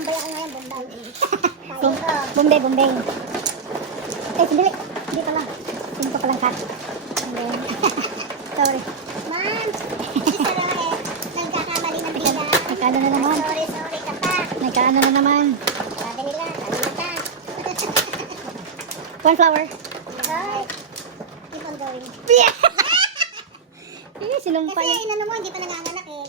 Bombay ako ngayon, Bombay. Bombay, Bombay. Eh, sandali. Hindi pala. Sino pa palang cut? Sorry. Ma'am, si Saroe, nagkakamali ng bilang. May kaano na naman. Sorry ka pa. May kaano na naman. Sabi nila, ka. One flower. Alright. Keep on going. Eh, sinumpa Kasi yan. inano mo, hindi pa nanganganak eh.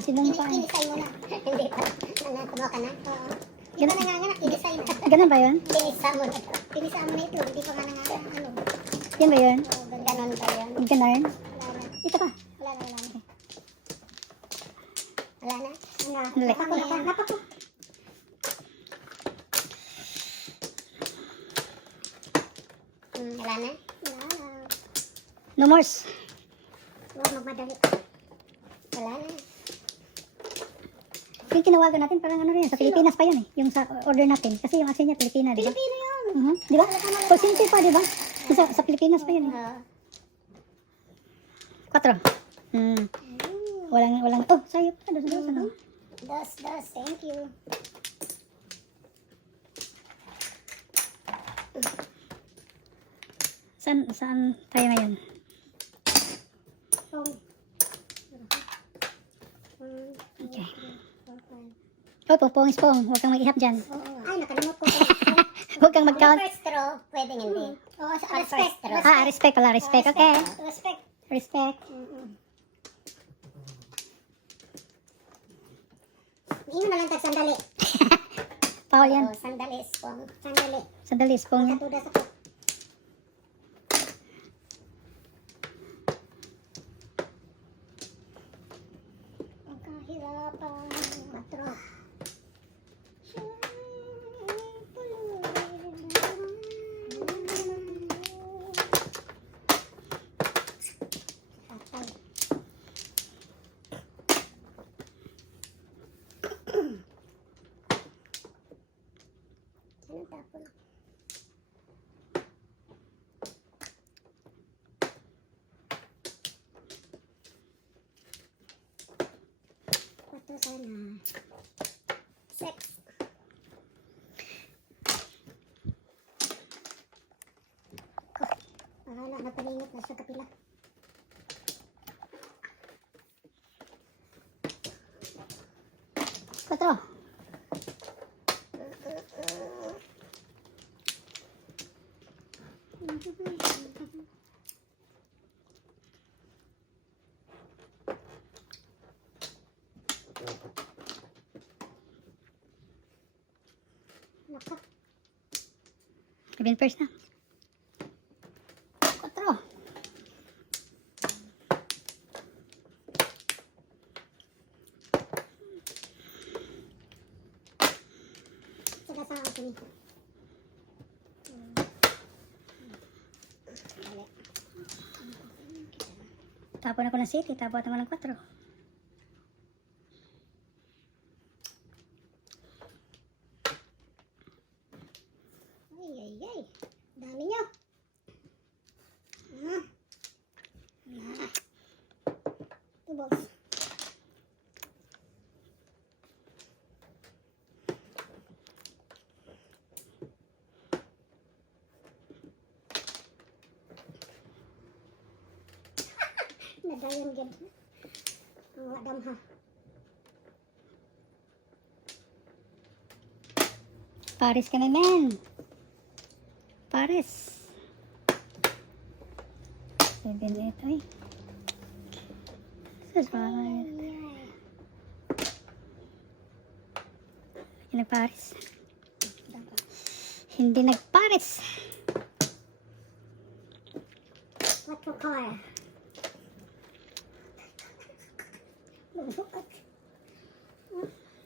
Sinumpa yan. Kinisay mo na. Hindi pa. Kumawa ka na? Oo. Hindi pa nanganganak, kinisay mo. Ganun ba yun? Kinisa mo na. Kinisa mo na ito, hindi pa nga nanganganak. Ano? Yan ba yun? Ganon pa yan. Ganun? Wala na. Ito pa. Wala na. Wala na. Dali. Napako. Wala na. Wala na. No more. Huwag magmadali. Wala na. Yung tinawagan natin parang ano rin, sa Pilipinas pa yan eh. Yung sa order natin. Kasi yung asin niya, Pilipina, di ba? Pilipino yun. Di ba? Call center pa, di ba? Sa Pilipinas pa yan eh. 4. Walang, oh, sa'yo pa. Dos, ano? Dos. Thank you. Saan tayo ngayon? Okay. Oh, pong is pong. Huwag kang mag-ihap dyan. Ay, nakalimot ko. Huwag kang mag-count. First row, pwede hindi. Oo, respect. Respect pala, respect. Okay. Respect. Respect. Hindi mo na lang sandali. Paul yan. Oo, sandali, spong. Sandali. Sandali, spong yan. Katuda sa ko. Pagkahirapan, matrok. Ano tapon? Ito sana. Sex. Pahala, napalingot na sa kapila. Patro. Naka. Kevin first na. 4. Saka sa akin. Tapon ako ng city, tapon naman ng 4. Ay. Dami nyo. Ito, boss. Nadayan gyan. Ang wadam ha. Paris kami, men. Paris. 7 ito eh. Survive. Hindi nag-Paris. Hindi nag-Paris. What for car?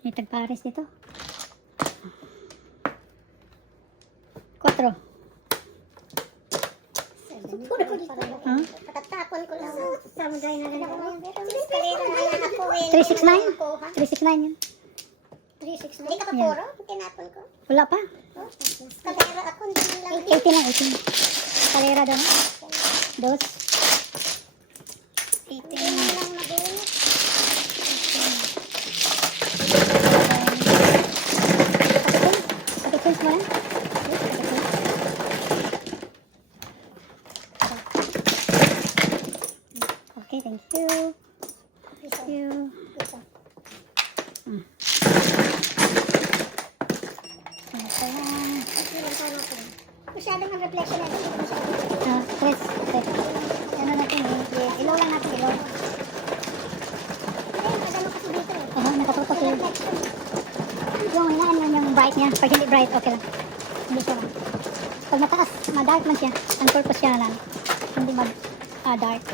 Hindi nag-Paris dito. 4. Huh? Patatapon ko lang. Samagay na lang ako. Eskalera na lang ako eh. 369? 369 yan. 369. Hindi ka pa puro? Tinapon ko. Wala pa. Eskalera ako. Hindi lang. 18 lang, 18. Kalera doon. 2. 18. Hindi lang mag-iinit. bright niya. Pag hindi bright, okay lang. Hindi siya. Pag mataas, ma-dark man siya. Ang purpose siya na hindi mag-dark.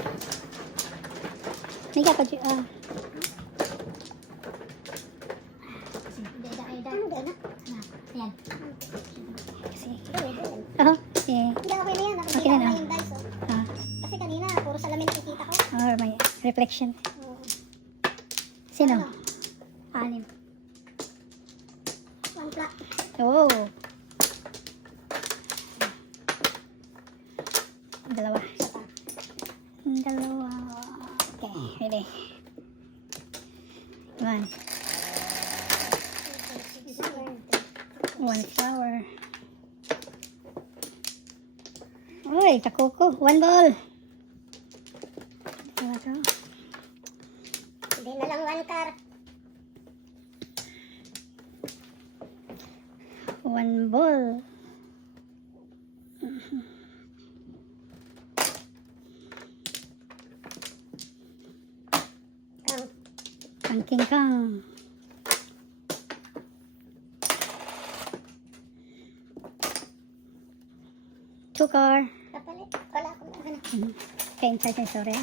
Hindi ka pa, Ayan. Kasi, oh, eh, Hindi okay na yan. Okay na, Nakikita ko na no? yung guys. Oh. ah, Kasi kanina, puro salamin nakikita ko. or may reflection. Oo. Sino? Ano? Anim. One flat. Oh. Dalawa. Isa pa. Dalawa. Okay, ready. One. One flower. Uy, kakuko. One ball. Dalawa to. Hindi na lang one car. One ball. Count. King Kong. Two car. Kapalit. Wala akong ano. Okay, inside sorry.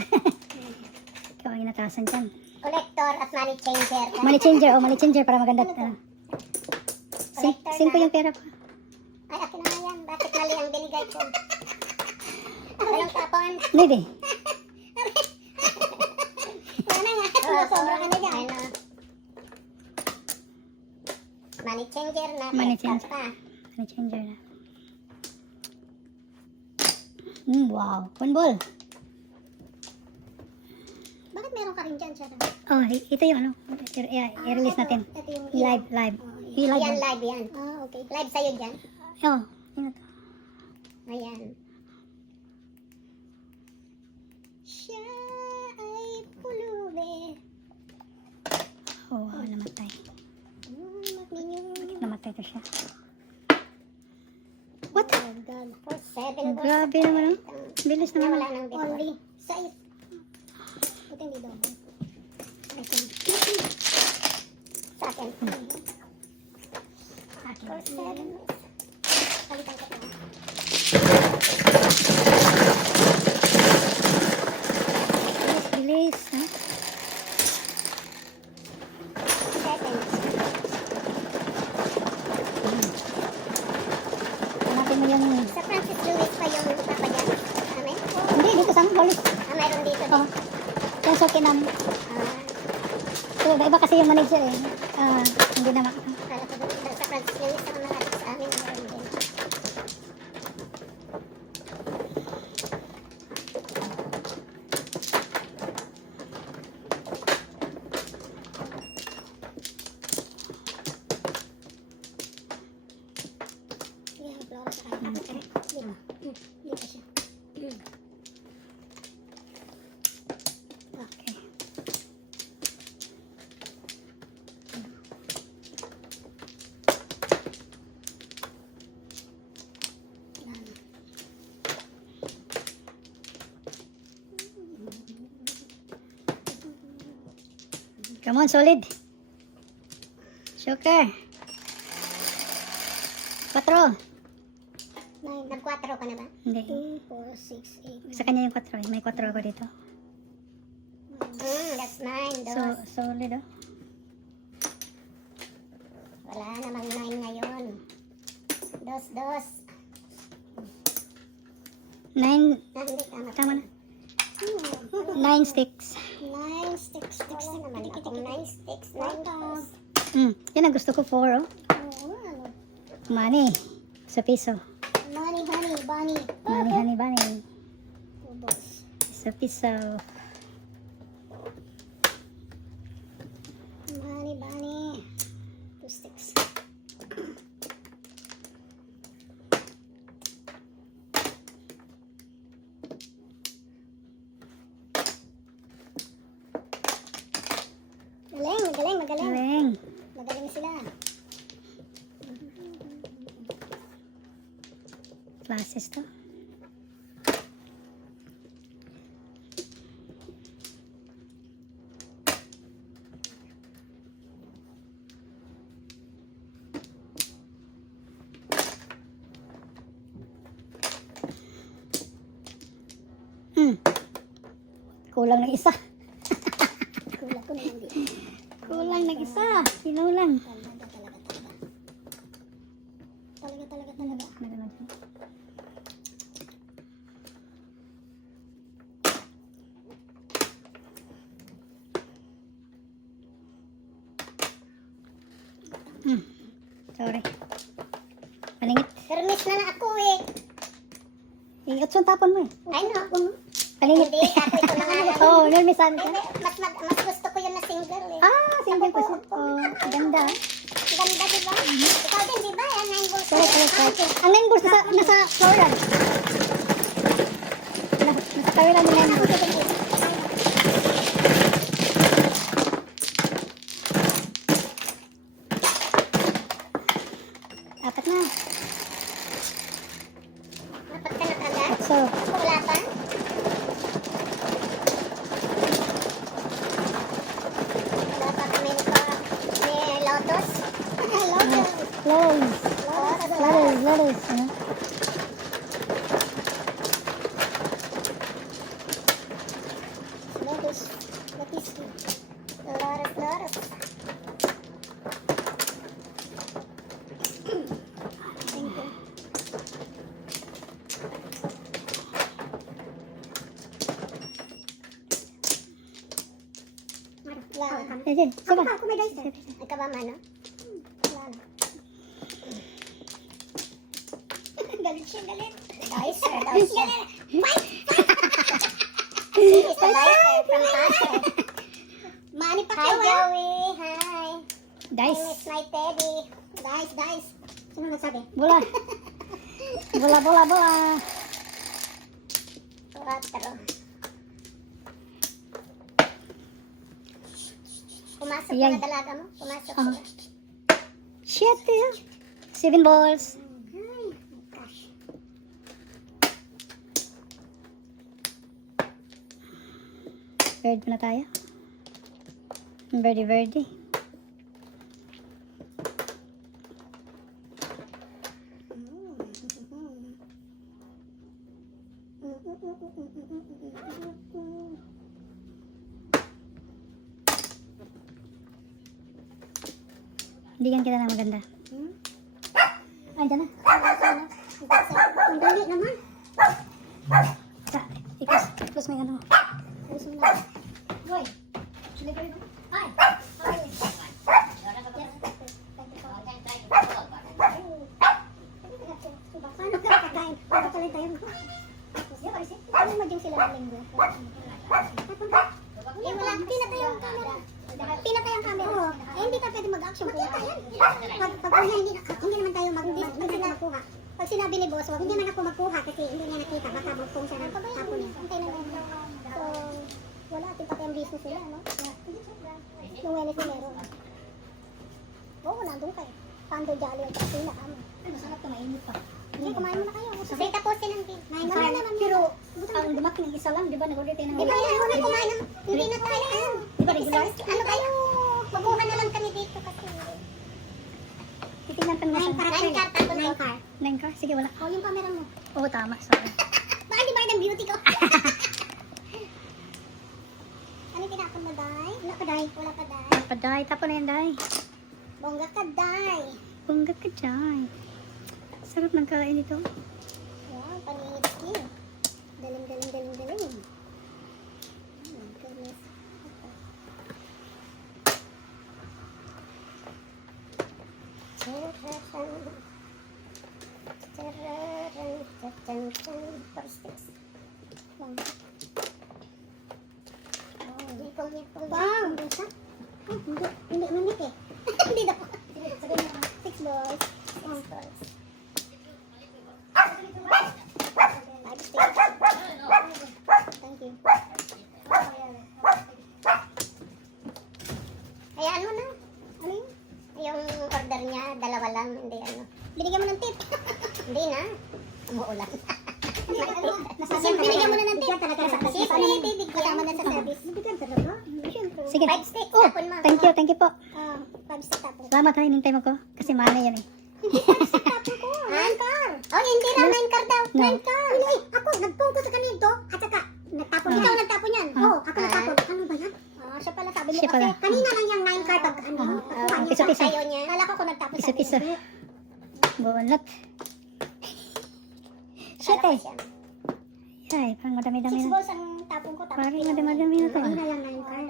Ikaw ang inatasan dyan. Collector at money changer. Money changer. Oh, money changer para maganda. Collector Cinco na. yung pera ko. Ay, akin na nga yan. Bakit mali ang binigay ko? Walang tapon. Maybe. Wala nga. Sobra ka na dyan. Money changer na. Money collector changer. pa. Money changer na. Wow. One ball. Bakit meron ka rin dyan, Sarah? Oh, ito yung ano. I-release natin. Ito yung Live. Oh, I-live yan, mo. live yan. Ah, okay. Live sa'yo dyan. Oh, yun na to. Ayan. Siya ay pulube. Oh, wow, namatay. Magninyo. Namatay to siya. What? Oh, God. For 7 balls. Grabe naman, oh. Bilis Na naman. wala nang before. Only 6. Buti hindi double. Sa akin. For 7 balls. Palitan ko ito. Bilis, ha? 7. Hanapin mo yung... Sa Francis Lewis pa yung papa dyan. Amen? Hindi, dito sa Holis. Mayroon dito. Oh, yung sokin namin. Ah, So, iba kasi yung manager eh. Hindi na kala ko doon. Sa Francis Lewis na malapit sa amin. Mayroon din. Yan, flora sa kanya. Okay. Lima. Dito siya. Okay. Yan. Come on, solid. Joker. 4. 9. Nag-4 ka na ba? Hindi. 2, 4, 6, 8, Sa kanya yung 4. May 4 ako dito. That's 9. So, Dos. solid oh. Wala namang 9 ngayon. Dos, dos. 9. Ah, hindi tama. Tama na. 9 sticks. 9 sticks. Wala naman akong 9 sticks. 9 dos. Yan ang gusto ko 4 oh. Oo, ano? Money. Sa piso. Money, honey, bunny. Money, honey, bunny. Ubos. Sa piso. Money, bunny. 2 sticks. Magaling. Galing. Magaling sila. Classes to. kulang ng isa. Kulang ko naman din. Kulang ng isa. Kinulang. Talaga. Sorry. Malingit. Hermes na ako eh. Iotson tapon mo eh. Ay no. Palingit. Hindi, ako ito na nga lang. Oh, nirmisan ka. Hindi, mas gusto ko yun na single eh. Ah, single ko siya. Oh, ganda. Ganda diba? Ikaw din diba? Yan, 9 balls. Correct. Ang 9 balls nasa floral. Nasa floral ni 9 balls. Apat na. Dapat ka na agad? So, Wala pa? Wala pa kami ni Lotus. Lotus. flowers. Flowers. Ano? Lotus. Lotus. Thank you. Wala ka. Sige, sige. Ako may dice. Ikaw ba mano? Wala na. Galit siya, galit. Dicer. Fight! This is the dicer from Tasha. Mani pa kayo. Hi, Joey. Hi. I Dice. miss my teddy. Dice. Sino nagsabi? Bola. Bola. 4. Pumasok Yan. na dalaga mo? Pumasok Ah. sila. Shit, 7 balls. Ay, gosh. Bird na tayo. Verdi. Bigyan kita ng maganda. Andiyan na. Ang dali naman. Sa, i-close mo yung ano. Boy. Hi. Paano ka kakain? Papalay tayo. Ano mo din sila ng linggo? Eh, wala. Pinatay ang camera. Pinatay ang camera. Eh, hindi tayo pwede mag-action. Pag hindi naman tayo hindi na makuha. Pag sinabi ni boss, hindi man ako magkuha kasi hindi niya nakita. Baka magkung siya ng tapon niya. So, wala. Pinatay ang business nila, no? Nung Wednesday meron. Oo, nandun kayo. Pando Jolly at Kasina kami. Ay, masarap na mainit pa. Hindi, kumain mo na kayo. Kasi tapusin ang bill. Mamaya naman. Pero, ang dumaki ng isa lang, di ba? Nag-order tayo ng Di ba yan? Wala kumain ng... Hindi na tayo. Di ba regular? Ano kayo? Makuha na lang kami dito kasi... Titignan pa nila sa 9 car, tapos 9 car. 9 car. Sige, wala. Oh, yung camera mo. Oo, tama. Sorry. Baka di ba ng beauty ko? Ano yung tinapon mo, Day? Wala pa, Day. Wala pa, Day. Paday. Tapo na yan, day. Bongga ka, Day. Bungga ka dyan. Sarap ng kain ito. Wow, paningit skin. Galing. Goodness. Wow! Hindi manik eh. Hindi na po. 6 balls. 6 balls. 5 sticks. Thank you. Hayaan mo na. Ano yun? Yung order niya, 2 lang, hindi ano. Binigyan mo ng tip. Hindi na. Umuulan. Binigyan mo na ng tip. Siyempre, bibigyan. Kasama na sa service. Bibigyan talaga? Siyempre. Sige. 5 sticks, Oh, tapon mo. thank you po. 5 sticks tapon. Salamat ha, inintay mo ko. Kasi mahal na yan eh. Hindi 5 sticks tapon ko. 9 car. Oh, hindi na, 9 car daw. No. 9 car. Ako, nag-focus sa kanito. At saka, Nagtapon. Ikaw nagtapon yan. Oo, ako nagtapon. Ano ba yan? Siya pala sabi mo Siya kasi pala. kanina lang yung 9 card pag ano. Piso-piso. Sa'yo niya. Kala ko kung nagtapon sa Piso-piso. Bunot. Shit eh. Ay, parang madami-dami 6 na. balls ang tapon ko. Parang madami-dami na to. Kanina lang 9 card.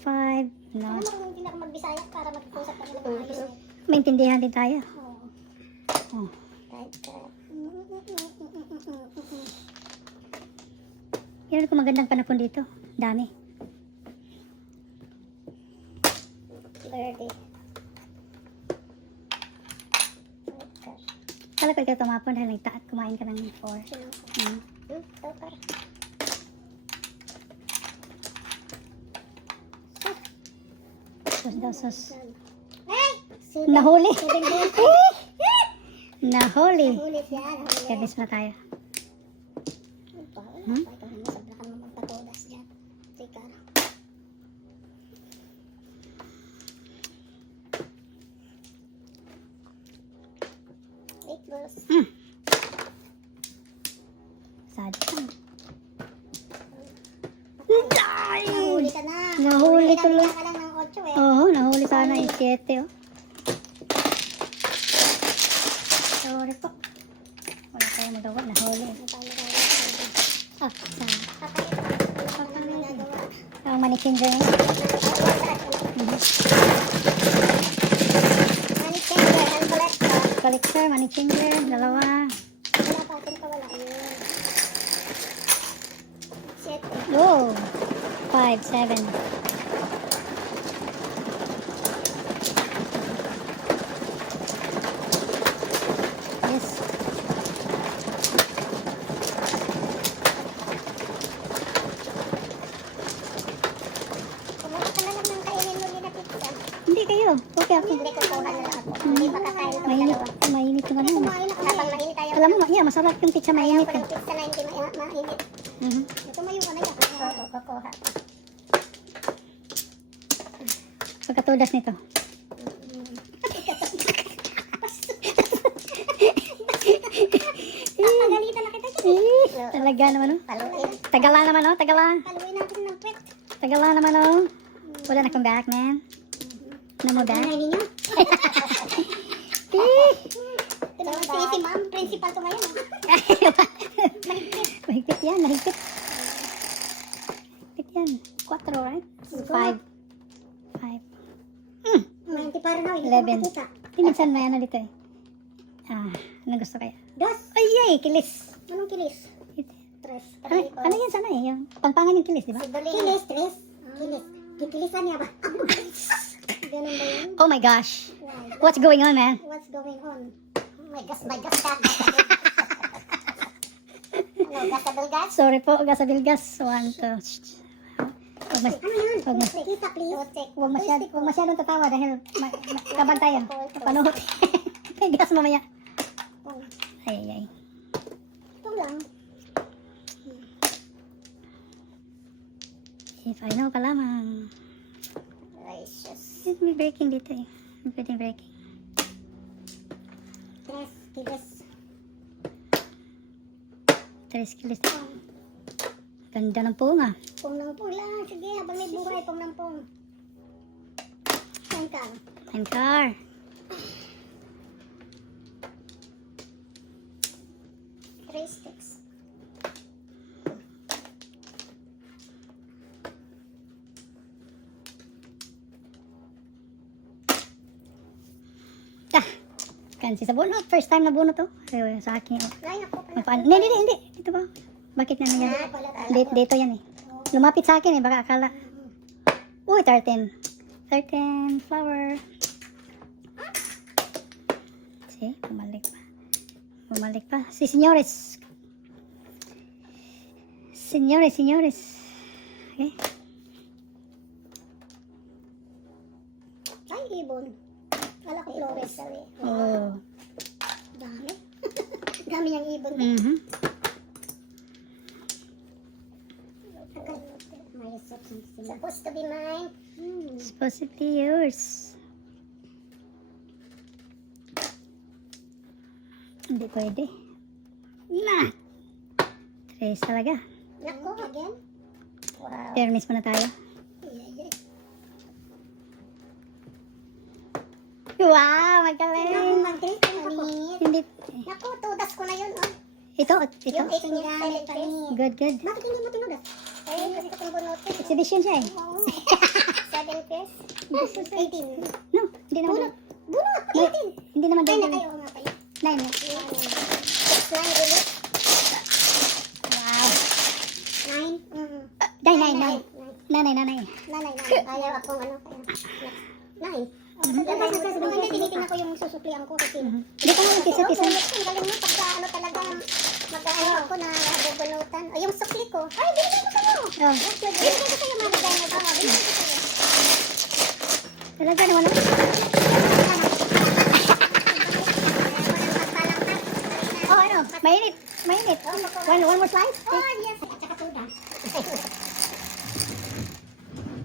5. No. Ano mo kung hindi na ako magbisaya para mag-usap kami ng maayos. Maintindihan din tayo. Oo. Oh. Yan ko magandang panapon dito. Dami. Birthday. Kala ko ikaw tumapon dahil kumain ka ng 4. Sus daw, sus. Hey! Nahuli. 7 balls. Nahuli. Huli siya. Huli. Service na tayo. Hmm? Sobrakan mo magpatodas dyan. Teka. Eight balls. Sad. Nahuli ka na. Nahuli tuloy. Ka lang ng 8 eh. Oo, nahuli sana yung 7. Oh. Sorry po. Wala tayong magawa. Nahuli. Ah, sa ang money changer niya. Collector, money changer, dalawa. Oh, 5, 7. Yes. Hindi kayo. Okay ako. Mainit. Mainit yung ano. Alam mo, yeah, masarap yung pizza mainit. Eh. Mhm. Pagkatudas nito. Talaga naman oh. Tagala naman oh, tagala. Tagala naman oh. Wala na kong back, man. Na mo back? Si ma'am, principal ko ngayon. Mahigpit yan, mahigpit. Mahigpit yan. 4, right? 5. 11. Hindi minsan may ano dito eh. Ano gusto kaya? Ay, ay, kilis. Anong kilis? Tres. Ano yan sana eh? Yung pangpangan yung kilis, di ba? Kilis, tres. Kilis. Kikilisan niya ba? Ganun ba yun? Oh my gosh. What's going on, man? What's going on? My gosh, ka. Ano, gasabilgas? Sorry po, gasabilgas. 1, 2. Ano yun? Wag mas- Kita, please. Huwag masyadong tatawa dahil kaban tayo. Panuhot. May gas mamaya. Ay, ay, ay. Ito lang. If I know ka lamang. Gracious. May breaking dito eh. May pwedeng breaking. Tres. Kilis. 3 kilis. Ganda ng punga. Pong ng pong lang. Sige, habang may buhay, pong ng pong. Saan ka? And car. Three sticks. Kansi sa bunot. First time na bunot to. Ay, sa akin. Ay, naku. Hindi. Dito ba? Bakit na yan? Dito yan eh. Lumapit sa akin eh. Baka akala. Uy, 13. 13 flower. See? Bumalik pa. Bumalik pa. Si senyores. Senyores. Okay. Ay, ibon. Kala ko flores. Oh. Dami. Dami niyang ibon. Mhm. Supposed to be mine. Supposed to be yours. Hindi pwede. Na! 3 talaga. Nako, again? Wow. Permis muna tayo. Wow, magaling. Hindi. Naku, tudas ko na yun. Oh. Ito. Yung 8 piece. Good, good. Bakit hindi mo tinudas? Ay, gusto kong bunutin. Exhibition siya eh. Oo. 7 piece. 18. No, hindi naman. Bunot! No, 18! hindi naman Ay, daw. na kayo nga pala. 9. 6, 9, ulit. Wow. 9. Nanay. Nanay, nanay. Ayaw akong ano. 9. Hindi, tinitingnan ko yung susuklian ko kasi Hindi ka nga nagkisa-kisa. ang galing mo pagka ano talaga mag-ano ako na bubunutan. O yung sukli ko, ay, binigay ko sa'yo. Oh, Binigay ko sa'yo mga designer ko. Binigay ko sa'yo. talaga naman. Oh, ano? Mainit. One more slice? Oh, yes. At saka soda.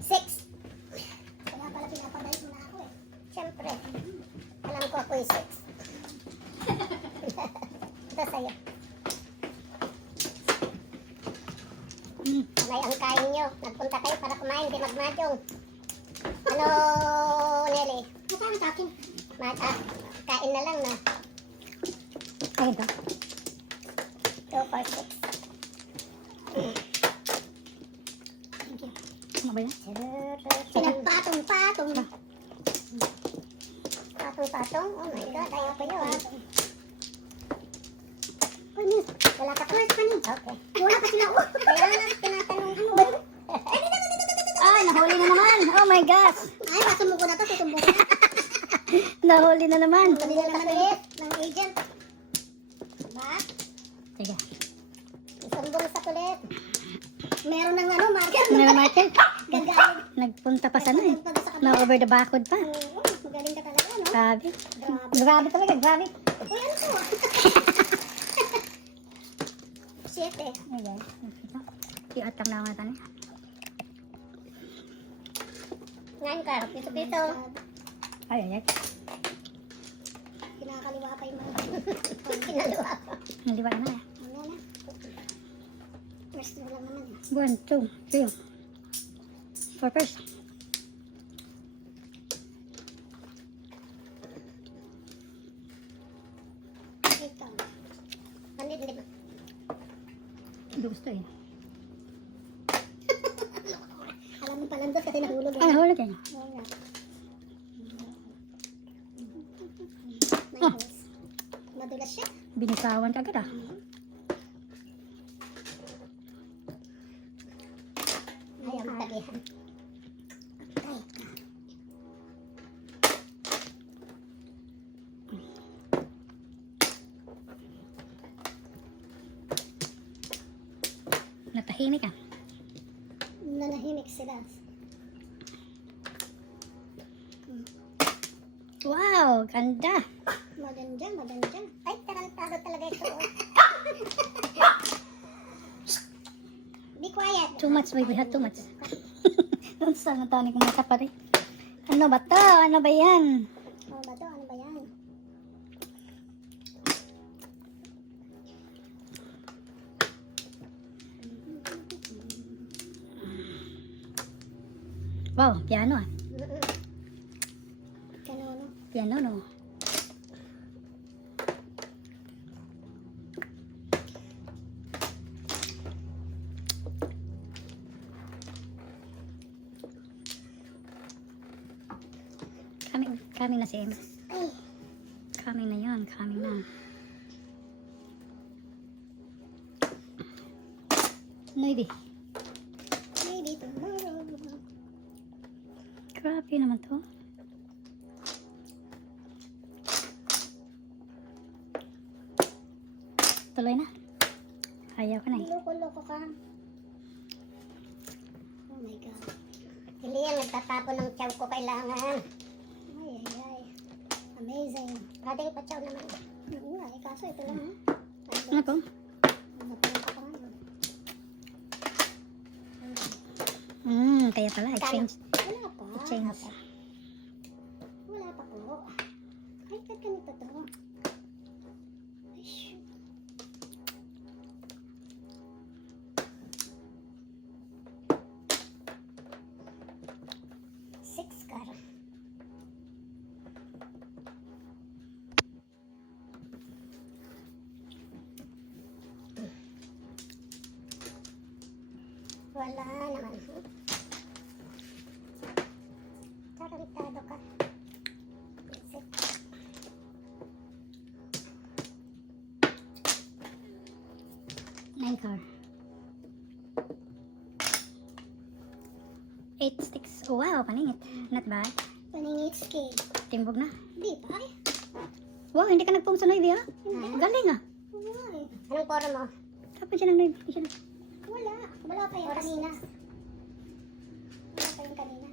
6. Kaya pala pinapagalit mo na ako eh. Siyempre. Alam ko ako yung 6. Ito sa'yo. May ang kain nyo. Nagpunta kayo para kumain, di magmadyong. Ano, Nelly? Masama sa akin. Kain na lang na. Ayun to. 2 for 6. Thank you. Ano ba yan? Patong. Patong? Oh my God, ayaw ko yun. Wala ka pa. Okay. Wala pa sila. Kaya nga, tinatanong ano ba yun? Ay, nahuli na naman. Oh my gosh. Ay, masumbong ko na to, susumbong ko na. Nahuli na naman. Kanina naman ulit ng agent. Ba? Sige. Isumbong sa kulit. Meron ng ano, marker. Market. Gagaling. Nagpunta pa sana eh. Pagpagod sa Na kabila. over the backwood pa. Oo, magaling ka talaga, no? Grabe. Grabe. Grabe talaga, grabe. Uy, ano to? 7. Ayan. Iatang na mga tanin. 9 ka, piso-piso. Ay, ay, ay. Kinakaliwa pa yung mga. Kinaliwa pa. Naliwa na eh. Ano na? First na lang naman. 1, 2, 3. 4 first. Ito. Hindi ba? Hindi gusto eh. Alam mo palang doon kasi nahulog. Ay, nahulog eh. Wala. Oh. Nice. Madulas siya. Binitawan ka agad ah. Ayaw matagihan. Ay. Natahimik ah. Nanahimik sila. Wow, ganda. Maganda. Ay, tarantado talaga ito. Oh. Be quiet. Too much, baby. Had too much. Saan na tani kung mata pa rin? Ano ba to? Ano ba yan? Oh, ba to? Ano ba yan? Wow, piano ah. Kanono? Piano no. Coming na si Em. Ay, Coming na yan, coming na. Maybe. maybe tomorrow. Grabe naman to. Tuloy na. Ayaw ka na eh. Loko-loko ka. Oh my God. Hindi yan, nagtatapo ng tiyaw ko kailangan. Ay. Amazing. Pwede pa tiyaw naman. Oo nga, kaso ito lang ha. Ano to? Napunta pa ngayon. Kaya pala, exchange. Wala pa. Exchange. Wala pa po. Ay, ba't ganito to? Ay, shoot. Wala naman. Tarantado ka. Isip. Nine car. 8 sticks. Oh, wow, paningit. Not bad. Paningit ski. Timbog na. Di pa eh. Wow, hindi ka nagpungsa Noivy, ha? Galing, ah. Anong poro mo? Tapos siya ng Noivy. Wala. Wala pa yung kanina. Wala pa yung kanina.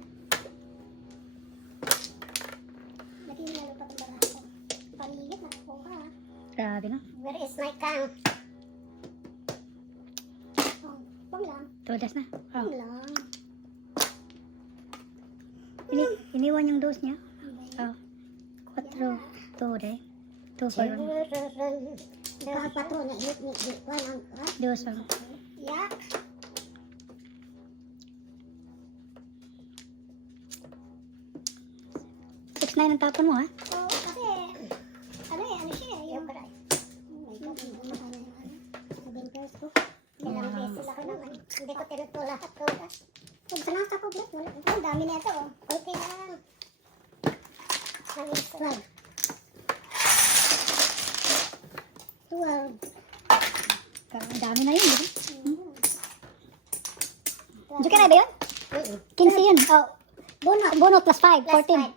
Naging lalo pa itong barato. Paningit, nakakuha. Grabe, no? Where is my kang? Oh, wag lang. Todas na. Wag Oh. lang. Iniwan yung dose niya. Oh. 4, 2, de. 2 for 1. Pato na init-init. Walang Dose for yak. 6-9 ang tapon mo, ha? Oo, kasi ano siya eh. Yung karay. Oh my God, ano na yung ano. Sabihin ko ko. Ilang beses ako naman. Hindi ko tinuto lahat ko. Kung sa nasa ko, ang dami na ito. Okay lang. Swag. 12. Ang dami na yun, di ba? Joke na ba yun? 15 yun. Oh, bonus plus 5, 14.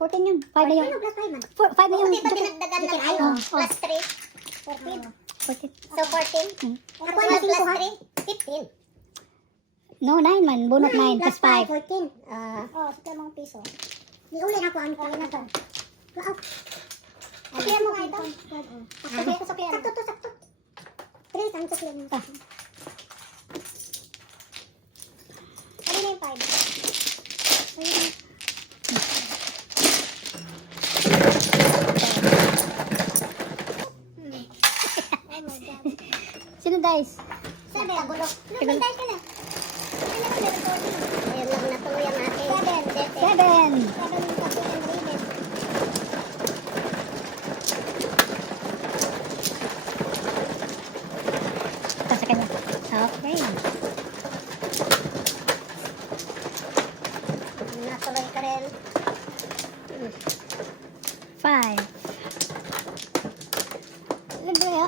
14 yun. 5 na yun. Ano plus 5 man? 5 na yun. Hindi pa Joke na. pinagdagan ng ano? Oh, oh. Plus 3. 14. 14. So 14? Hmm. Ako na plus 3? 15. No, 9 man. Bonus 9 plus 5. 14. Oh, sa mga piso. Di uli na ko ang kaya na to. Wow. Sakyan mo nga ito. Sakyan. Sakto. 3 ang sakyan mo. Ano na yung 5? Oh my God. Sino dice? 7. Tagulo. Lumintay ka na. Ano ka na recording? Ayun lang natuloy ang ating. 7. 7. 7 yung kasi ang ribbon. Ito sa kanya. Okay. Natuloy ka rin. 5. Libre ha?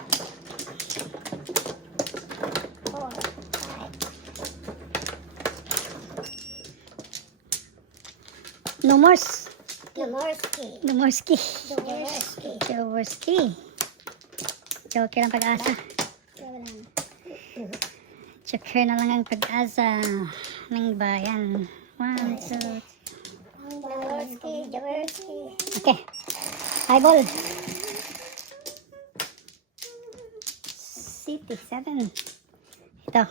4, 5. No mores. Lumorski. No more ski. Lumorski. Jaworski. Joke lang pag-asa. Wala na. Joke na lang ang pag-asa ng bayan. 1, 2. Lumorski. Jaworski. Okay. Highball. City 7. Ito.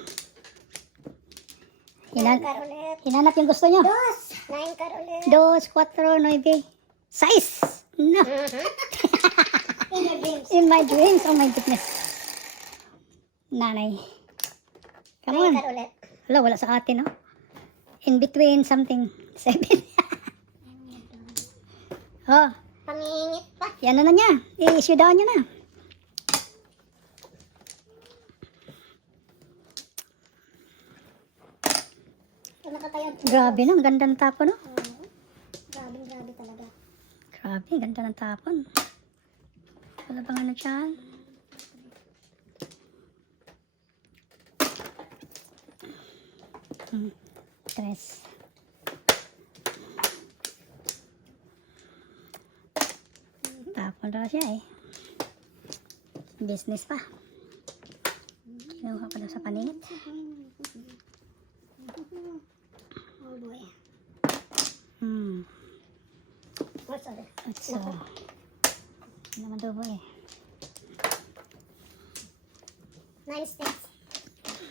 Karulit. Hinanap yung gusto nyo. 9 karulit. 2, 4, 9. 6. No. In your dreams. In my dreams. Oh my goodness. Nanay. Come 9 on. karulit. Wala sa atin, no? In between something. 7. Oh, Pangingit pa. yan na niya. I-issue down nyo na. Kung nakatayo. Grabe no, ang ganda ng tapon, no? Grabe talaga. Grabe, ganda ng tapon. Wala bang ano dyan? Tres. Tapon daw siya eh. Business pa. Kinuha ko daw sa paningit. Oh boy. Oh, sorry. So, ano naman dubo eh. 9 sticks.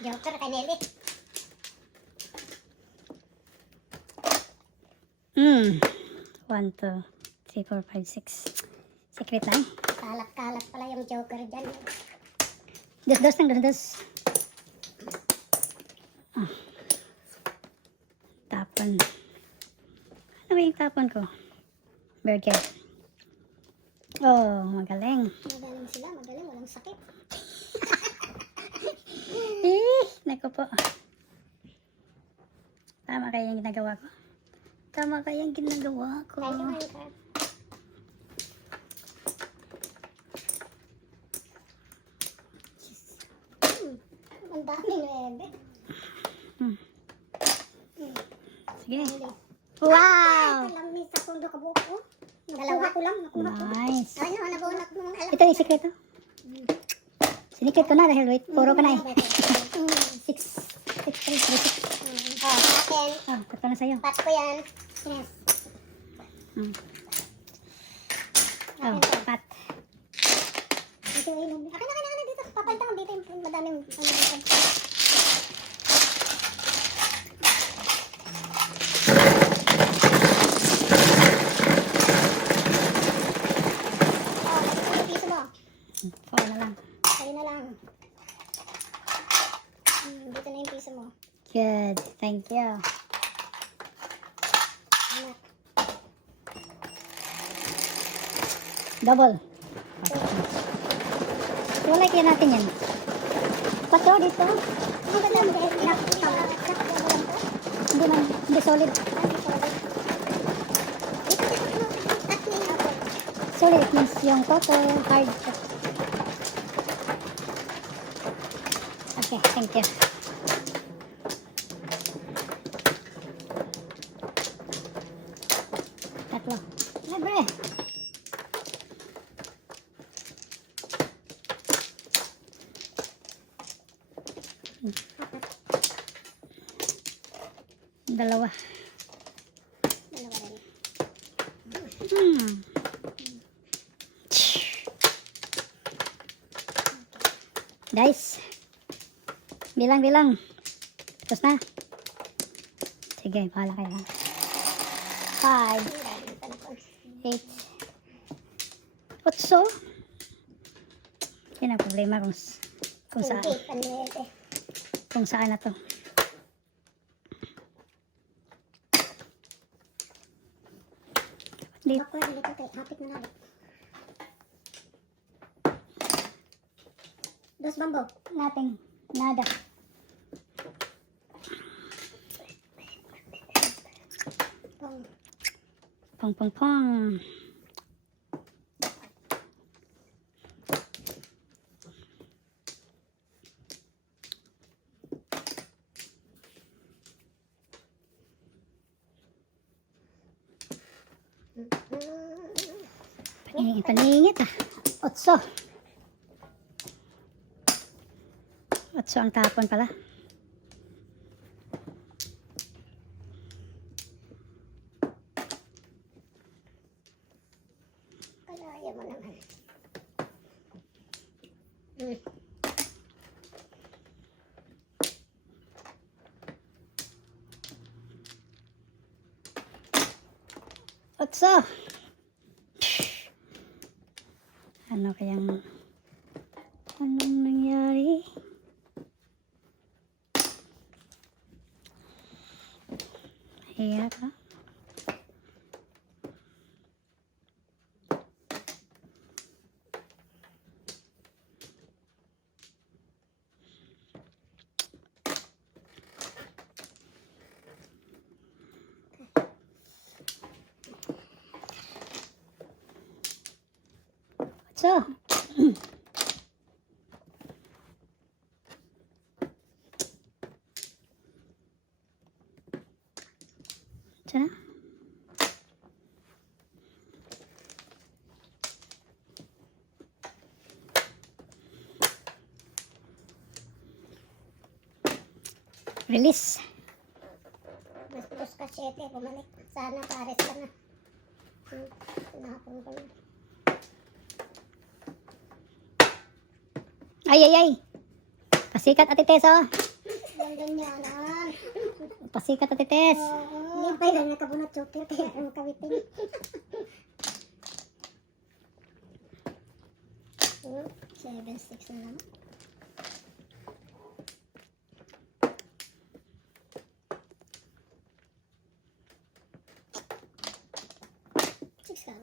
Joker kay Nelly. 1, 2, 3, 4, 5, 6. Secret lang. Kalat-kalat pala yung joker dyan. Dos lang, dos. Ah. Tapon. Ano ba yung tapon ko? Burger. Oh, magaling. Magaling sila, magaling. Walang sakit. Eh, naku po. Tama kaya yung ginagawa ko? Tama kaya yung ginagawa ko? Kahit yung ano ka. Ang dami na Hmm. Sige. Wow! Alam ni sa pundo ka buo ko. Dalawa ko lang. Nakuha ko. Nice. Ano, nabunak mo ang alam. Ito yung sikreto. Sinikret ko na dahil wait, puro ka na eh. 6, 6, 3, 3, 6. Oh, akin. Oh, tatlo na sa'yo. Pat ko yan. Yes. Hmm. Oh, pat. Dito yun. Akin na dito. Papalitan ko dito yung madaming ano dito. Oh, yung piso mo. 4 na lang. Sa'yo na lang. Dito na yung piso mo. Good. Thank you. Anak. Double. Wala kaya natin yan. Pato dito. Ang ganda mo dahil Hindi man, hindi solid. Solid it means yung toto, hard. Okay, thank you. Tatlo. Libre. Dalawa. Hmm. Guys. Bilang. Tapos na. Sige, bahala kayo. 5, 8, 8. Hindi na problema kung saan. Kung saan na to. Dito. Hapit mo na. Dos bambo. Nothing. Nada. Pong. Paningit ah. 8. 8 ang tapon pala. Kalaya mo naman. Otso. Anong nangyari? Hiya ka? Otso. Sana? Release. Mas ka 7, bumalik. Sana pares ka na. Sinapon ko na. Ay. Pasikat Ate Tess, oh. Ang ganyanan. Pasikat Ate Tess. Hindi pa yun nakabunot choker kaya ang kawitin. 7-6 na lang. Six ka.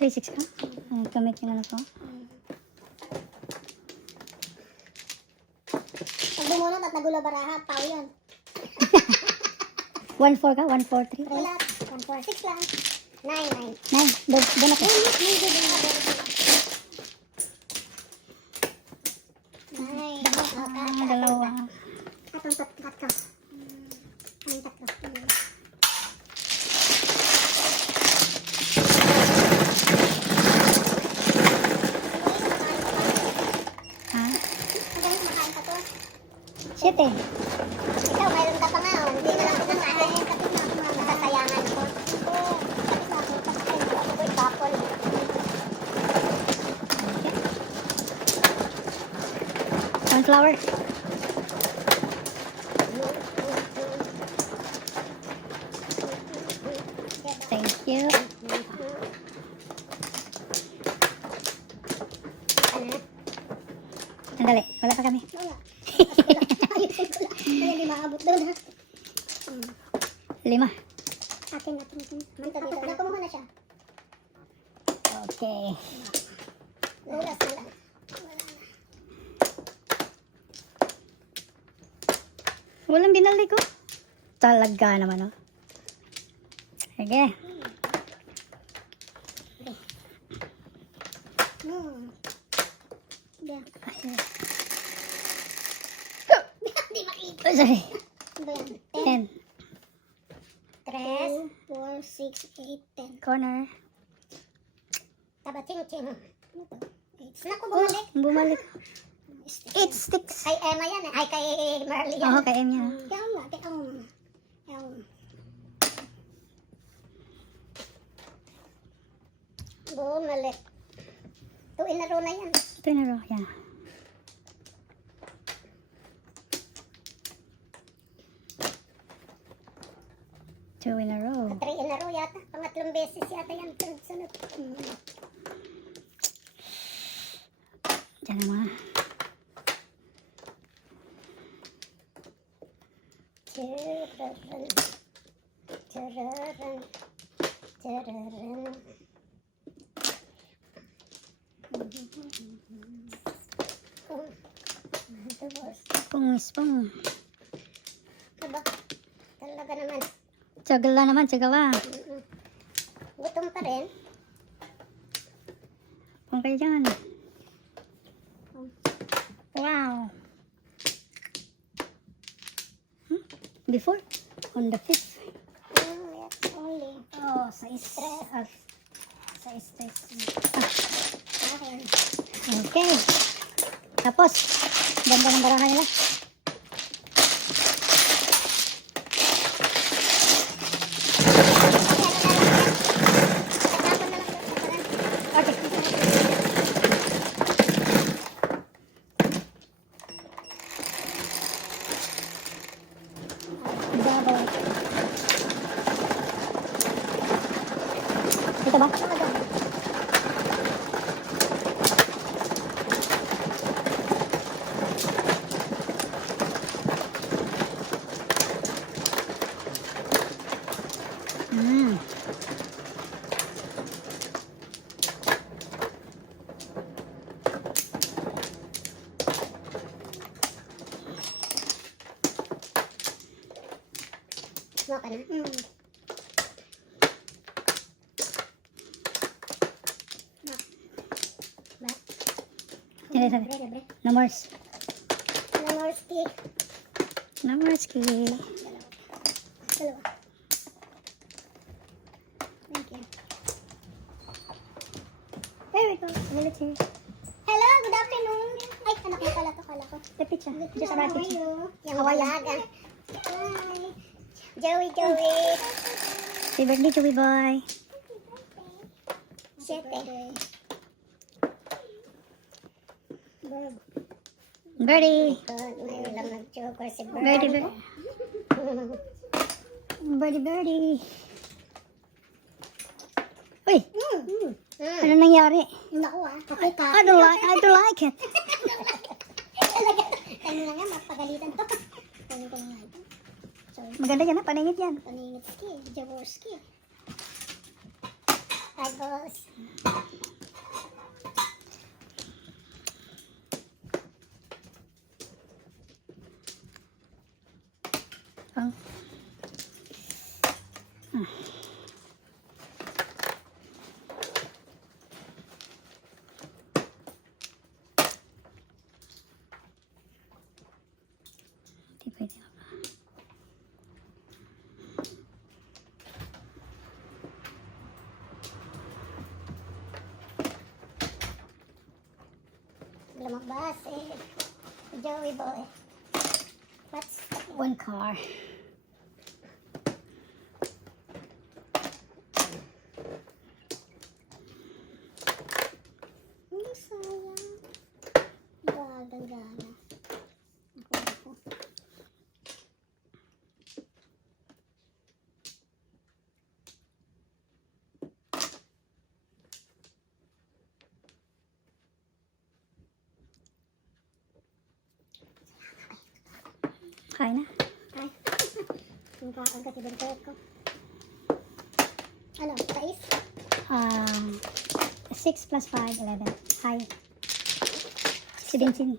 3-6 ka? Gamit yung ano ko. Pag bumunot at nagulo baraha, pao yun. 1-4 ka? 1-4-3? Wala. 1, 4, 6 lang. 9, 9. 9. Doon ako. Dalawa. Atong tatlo. Anong tatlo? Ha? Magaling makain ka to. 7. Ikaw, mayroon ka pa nga. Oh. Hindi na lang ako nakain. Kapit na ako mga masasayangan ko. Oo. Kapit na ako. Pagkain ko. Ako ko'y bakol. Sunflower. Thank you. Ano? Sandali. Wala pa kami. Wala. Ayusin ko lang. Kaya hindi maabot doon ha. 5. Atin. Nakumuha na siya. Okay. Lulas na lang. Walang binali ko. Talaga naman, oh. Sige. Diyan. Di makita. Oh, sorry. Ano ba yan? 10. 3, 4, 6, 8, 10. Corner. Tabating-ting. Ano to? Naku, bumalik. Bumalik. 8 sticks. Kay Emma yan eh. Ay, kay Marley yan. Oo, kay M yan. Kaya nga, kaya bumalik. 2 in a row na yan. Ito na raw. Yan. Two in a row. 3 in a row yata. Pangatlong beses yata yan. Sunod. Diyan na mga. Chararan. Chararan. Chararan. Spong. Diba? Talaga naman. Tsagala naman, tsagawa. Gutom pa rin. Kung kayo dyan. Wow. Before? On the 5th. Yes, only. Oh, sa stress. Sa stress. Akin. Okay. Tapos, ganda ng barahan nila. Okay. Ito ba? Mo ka na? Ba? Sige. Bre. Numbers. Namorski. Numbers key. Dalawa. Thank you. There we go. Ability. Hello, good afternoon. Ay, anak mo pala to, kala ko. The picture. Just a How right are picture. you? Yung walaga. Hi. Joey. Happy birthday, Chewy boy. 7. Birdie. May ulam mag-choker si Birdie. Birdie. Uy, ano nangyari? Naku okay ka. I don't like it. Kanya na nga, mapagalitan to. Kanya ko na nga ito. Sorry. Maganda yan, paningit yan. Paningit ski, Jaworski. Ay, boss. Oh. Hindi pwede na ba? Lumabas eh. Joey boy. What's One car. sayang. Gagagana. Ako. Kain na. Ay. Yung kaang katibintay ko. Ano? Sais? 6 plus 5, 11. Hi. 17.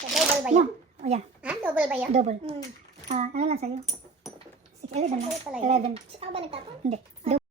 Double ba No. yun? Oh, yeah. Ha? Double ba yun? Double. Hmm. Ano lang sa'yo? 6, 11 na. Double pala yun. 11. Saka ba nagtapon? Hindi.